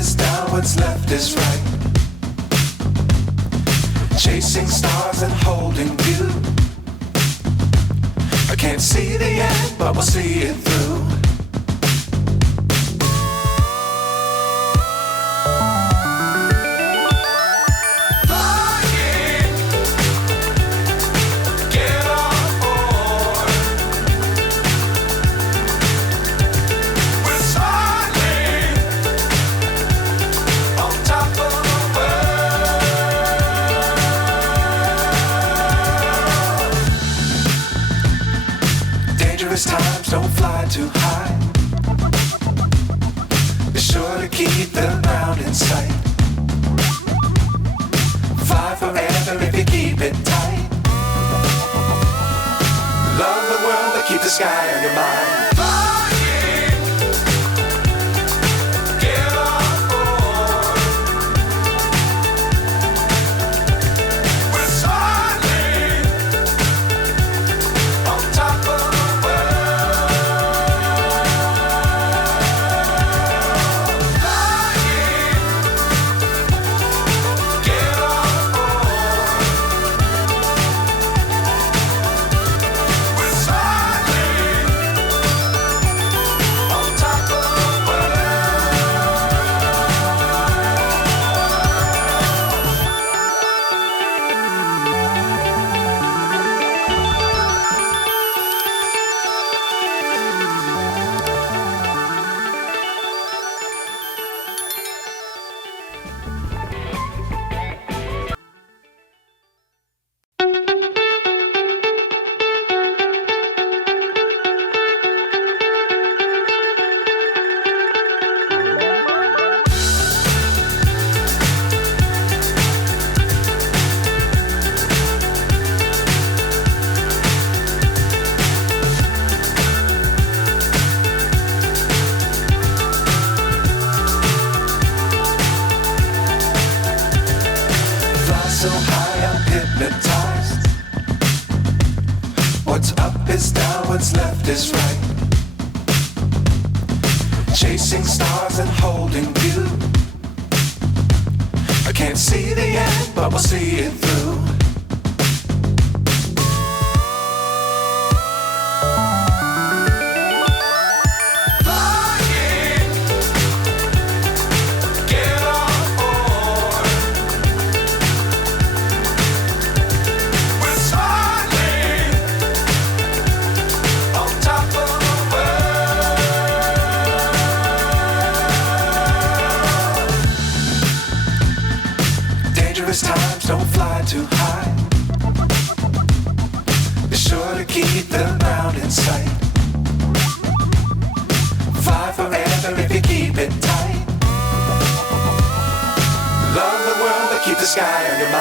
is down, what's left is right. Chasing stars and holding you. I can't see the end, but we'll see it through. Times don't fly too high. Be sure to keep the ground in sight. Fly forever if you keep it tight. Love the world but keep the sky on your mind. So high I'm hypnotized. What's up is down, what's left is right. Chasing stars and holding you. I can't see the end, but we'll see it through. Times don't fly too high. Be sure to keep the ground in sight. Fly forever if you keep it tight. Love the world but keep the sky on your mind.